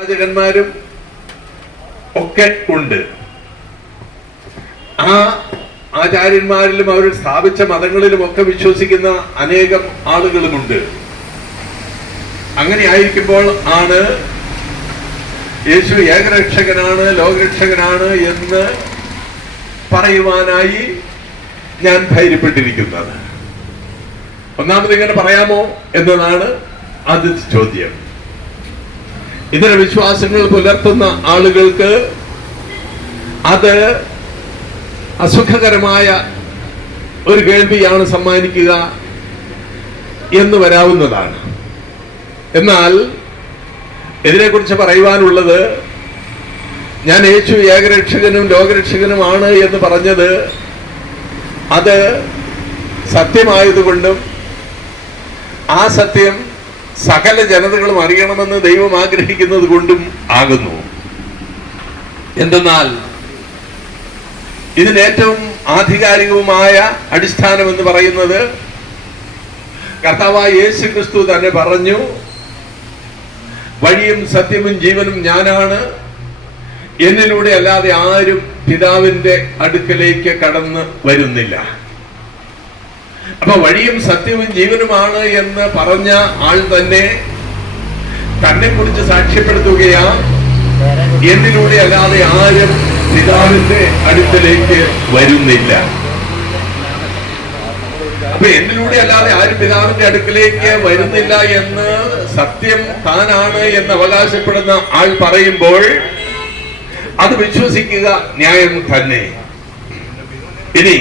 പ്രവാചകന്മാരും ഒക്കെ ഉണ്ട്. ആ ആചാര്യന്മാരിലും അവർ സ്ഥാപിച്ച മതങ്ങളിലും ഒക്കെ വിശ്വസിക്കുന്ന അനേകം ആളുകളുമുണ്ട്. അങ്ങനെ ആയിരിക്കുമ്പോൾ ആണ് യേശു ഏകരക്ഷകനാണ്, ലോകരക്ഷകനാണ് എന്ന് പറയുവാനായി ഞാൻ ധൈര്യപ്പെട്ടിരിക്കുന്നത്. ഒന്നാമത് ഇങ്ങനെ പറയാമോ എന്നതാണ് ആദ്യത്തെ ചോദ്യം. ഇതര വിശ്വാസങ്ങൾ പുലർത്തുന്ന ആളുകൾക്ക് അത് അസുഖകരമായ ഒരു കേൾവിയാണ് സമ്മാനിക്കുക എന്ന് വരാവുന്നതാണ്. എന്നാൽ ഇതിനെക്കുറിച്ച് പറയുവാനുള്ളത്, ഞാൻ യേശു ഏകരക്ഷകനും ലോകരക്ഷകനുമാണ് എന്ന് പറഞ്ഞത് അത് സത്യമായതുകൊണ്ടും ആ സത്യം സകല ജനതകളും അറിയണമെന്ന് ദൈവം ആഗ്രഹിക്കുന്നത് കൊണ്ടും ആകുന്നു. എന്തെന്നാൽ ഇതിനേറ്റവും ആധികാരികവുമായ അടിസ്ഥാനം എന്ന് പറയുന്നത് കർത്താവായ യേശു ക്രിസ്തു തന്നെ പറഞ്ഞു, വഴിയും സത്യവും ജീവനും ഞാനാണ്, എന്നിലൂടെ അല്ലാതെ ആരും പിതാവിന്റെ അടുക്കലേക്ക് കടന്നു വരുന്നില്ല. അപ്പൊ വഴിയും സത്യവും ജീവനുമാണ് എന്ന് പറഞ്ഞ ആൾ തന്നെ കുറിച്ച് സാക്ഷ്യപ്പെടുത്തുകയാ, എന്നിലൂടെ അല്ലാതെ ആരും പിതാവിന്റെ അടുക്കലേക്ക് വരുന്നില്ല. അപ്പൊ എന്നിലൂടെ അല്ലാതെ ആരും പിതാവിന്റെ അടുക്കലേക്ക് വരുന്നില്ല എന്ന് സത്യം താനാണ് എന്ന് അവകാശപ്പെടുന്ന ആൾ പറയുമ്പോൾ അത് വിശ്വസിക്കുക ന്യായം തന്നെ. ഇനി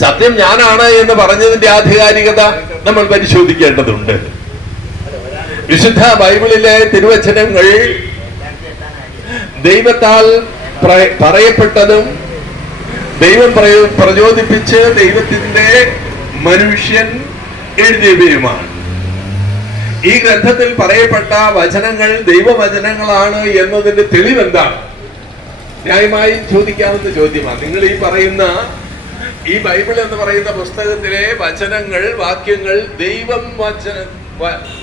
സത്യം ഞാനാണ് എന്ന് പറഞ്ഞതിന്റെ ആധികാരികത നമ്മൾ പരിശോധിക്കേണ്ടതുണ്ട്. വിശുദ്ധ ബൈബിളിലെ തിരുവചനങ്ങൾ ദൈവത്താൽ പറയപ്പെട്ടതും ദൈവം പ്രചോദിപ്പിച്ച് ദൈവത്തിന്റെ മനുഷ്യൻ എഴുതിയവയുമാണ്. ഈ ഗ്രന്ഥത്തിൽ പറയപ്പെട്ട വചനങ്ങൾ ദൈവവചനങ്ങളാണ് എന്നതിന്റെ തെളിവെന്താണ്? ന്യായമായി ചോദിക്കാവുന്ന ചോദ്യമാണ്. നിങ്ങൾ ഈ പറയുന്ന ഈ ബൈബിൾ എന്ന് പറയുന്ന പുസ്തകത്തിലെ വചനങ്ങൾ, വാക്യങ്ങൾ ദൈവം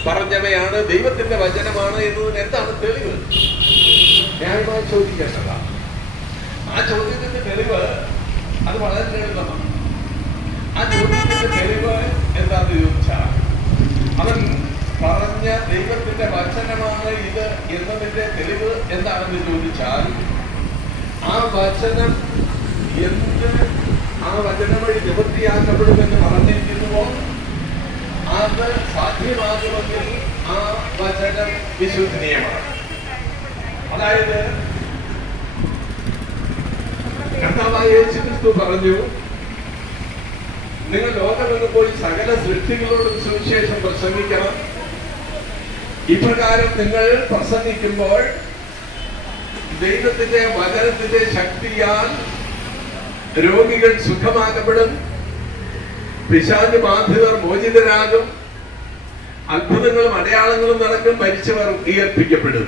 പറഞ്ഞവയാണ്, ദൈവത്തിന്റെ വചനമാണ് എന്നതിന് എന്താണ് തെളിവ്? ന്യായമായി ചോദിക്കേണ്ടതാണ്. ആ ചോദ്യത്തിന്റെ തെളിവ് അത് വളരെ ലളിതമാണ്. ആ ചോദ്യത്തിന്റെ തെളിവ് എന്താണെന്ന് ചോദിച്ചാൽ, അവൻ പറഞ്ഞ ദൈവത്തിന്റെ വചനമാണ് ഇത് എന്നതിന്റെ തെളിവ് എന്താണെന്ന് ചോദിച്ചാൽ, ആ വചനം എന്ത് ആ വചനം വഴി നിവൃത്തിയാക്കപ്പെടുമെന്ന് പറഞ്ഞിരിക്കുന്നുവോ അത് സാധ്യമാകുമെങ്കിൽ ആ വചനം വിശ്വസനീയമാണ്. അതായത് കർത്താവായ യേശു ക്രിസ്തു പറഞ്ഞു, നിങ്ങൾ ലോകമെന്ന് പോയി സകല സൃഷ്ടികളോടും സുവിശേഷം പ്രസംഗിക്കണം. ഇപ്രകാരം നിങ്ങൾ പ്രസംഗിക്കുമ്പോൾ ദൈവത്തിന്റെ വചനത്തിന്റെ ശക്തിയാൽ രോഗികൾ സുഖമാക്കപ്പെടും, പിശാച് ബാധിതർ മോചിതരാകും, അത്ഭുതങ്ങളും അടയാളങ്ങളും നടക്കും, മരിച്ചവർ ഉയർപ്പിക്കപ്പെടും.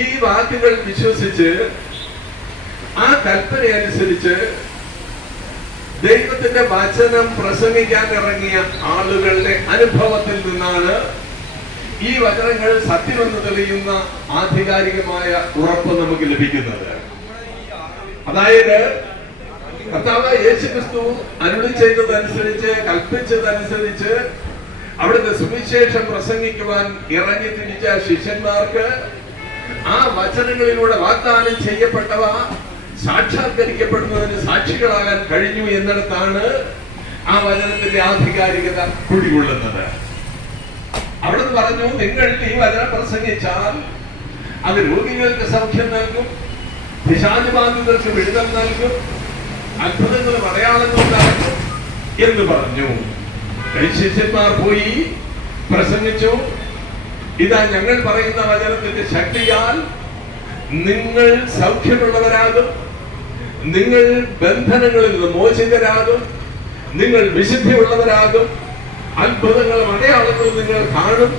ഈ വാക്കുകൾ വിശ്വസിച്ച് ആ കൽപ്പന അനുസരിച്ച് ദൈവത്തിന്റെ വചനം പ്രസംഗിക്കാൻ ഇറങ്ങിയ ആളുകളുടെ അനുഭവത്തിൽ നിന്നാണ് ഈ വചനങ്ങൾ സത്യമെന്ന് തെളിയുന്ന ആധികാരികമായ ഉറപ്പ് നമുക്ക് ലഭിക്കുന്നത്. അതായത് കർത്താവായ യേശു ക്രിസ്തു അരുളി ചെയ്തതനുസരിച്ച്, കൽപ്പിച്ചതനുസരിച്ച് അവിടുത്തെ സുവിശേഷം പ്രസംഗിക്കുവാൻ ഇറങ്ങി തിരിച്ച ശിഷ്യന്മാർക്ക് ആ വചനങ്ങളിലൂടെ വാഗ്ദാനം ചെയ്യപ്പെട്ടവ സാക്ഷാത്കരിക്കപ്പെടുന്നതിന് സാക്ഷികളാകാൻ കഴിഞ്ഞു എന്നിടത്താണ് ആ വചനത്തിന്റെ ആധികാരികത കുടികൊള്ളുന്നത്. അവിടുന്ന് പറഞ്ഞു, നിങ്ങൾ ഈ വചനം പ്രസംഗിച്ചാൽ അത് രോഗികൾക്ക് സൗഖ്യം നൽകും, പിശാചുബാധിതർക്ക് വിടുതൽ നൽകും, അത്ഭുതങ്ങളും അടയാളങ്ങളും നടക്കും എന്ന് പറഞ്ഞു. ശിഷ്യന്മാർ പോയി പ്രസംഗിച്ചു, ഇതാ ഞങ്ങൾ പറയുന്ന വചനത്തിന്റെ ശക്തിയാൽ നിങ്ങൾ സൗഖ്യമുള്ളവരാകും, നിങ്ങൾ ബന്ധനങ്ങളിൽ നിന്ന് മോചിതരാകും, നിങ്ങൾ വിശുദ്ധിയുള്ളവരാകും, അത്ഭുതങ്ങളും അടയാളങ്ങളും നിങ്ങൾ കാണും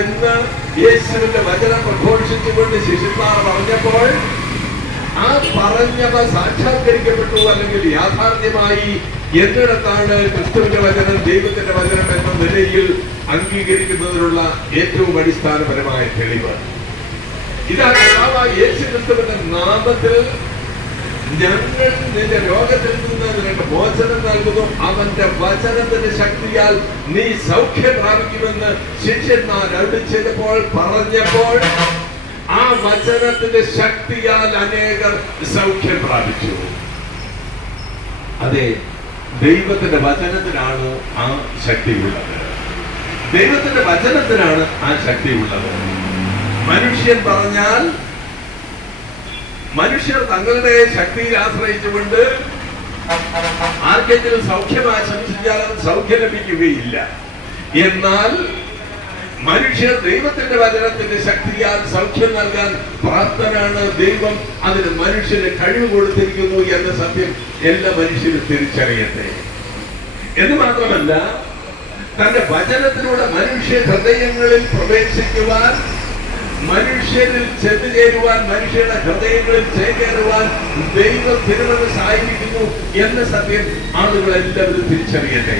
എന്ന് യേശുവിന്റെ വചനം പ്രഘോഷിച്ചുകൊണ്ട് ശിഷ്യന്മാർ പറഞ്ഞപ്പോൾ ആ പറഞ്ഞവ സാക്ഷാത്കരിക്കപ്പെട്ടു, അല്ലെങ്കിൽ യാഥാർത്ഥ്യമായി എന്നിടത്താണ് ക്രിസ്തുവിന്റെ വചനം ദൈവത്തിന്റെ വചനം എന്ന നിലയിൽ അംഗീകരിക്കുന്നതിനുള്ള ഏറ്റവും അടിസ്ഥാനപരമായ തെളിവ് ഇതാ. കർത്താവായ യേശുക്രിസ്തുവിന്റെ നാമത്തിൽ ഞങ്ങൾ നിന്റെ രോഗത്തിൽ നിന്ന് നിനക്ക് മോചനം നൽകുന്നു, അവന്റെ വചനത്തിന്റെ ശക്തിയാൽ നീ സൗഖ്യം പ്രാപിക്കുമെന്ന് ശിഷ്യന്മാർ അരുളി ചെയ്തപ്പോൾ പറഞ്ഞപ്പോൾ ആ വചനത്തിന്റെ ശക്തിയാൽ അനേകർ സൗഖ്യം പ്രാപിച്ചു. അതെ, ദൈവത്തിന്റെ വചനത്തിനാണ് ആ ശക്തിയുള്ളത്. ദൈവത്തിന്റെ വചനത്തിനാണ് ആ ശക്തിയുള്ളത്. മനുഷ്യൻ പറഞ്ഞാൽ മനുഷ്യർ തങ്ങളുടെ ശക്തിയിൽ ആശ്രയിച്ചുകൊണ്ട് ആർക്കെങ്കിലും സൗഖ്യം ആശംസിച്ചാൽ സൗഖ്യം ലഭിക്കുകയില്ല. എന്നാൽ മനുഷ്യർ ദൈവത്തിന്റെ വചനത്തിന്റെ ശക്തിയാൽ സൗഖ്യം നൽകാൻ പ്രാപ്തനാണ്. ദൈവം അതിന് മനുഷ്യന് കഴിവ് കൊടുത്തിരിക്കുന്നു എന്ന സത്യം എല്ലാ മനുഷ്യരും തിരിച്ചറിയട്ടെ. എന്ന് മാത്രമല്ല, തന്റെ വചനത്തിലൂടെ മനുഷ്യ ഹൃദയങ്ങളിൽ പ്രവേശിക്കുവാൻ, മനുഷ്യരിൽ ചെന്നുചേരുവാൻ, മനുഷ്യരുടെ ഹൃദയങ്ങളിൽ ചേക്കേറുവാൻ ദൈവം തിരുമനസ്സായിരിക്കുന്നു എന്ന സത്യം ആളുകൾ എല്ലാവരും തിരിച്ചറിയട്ടെ.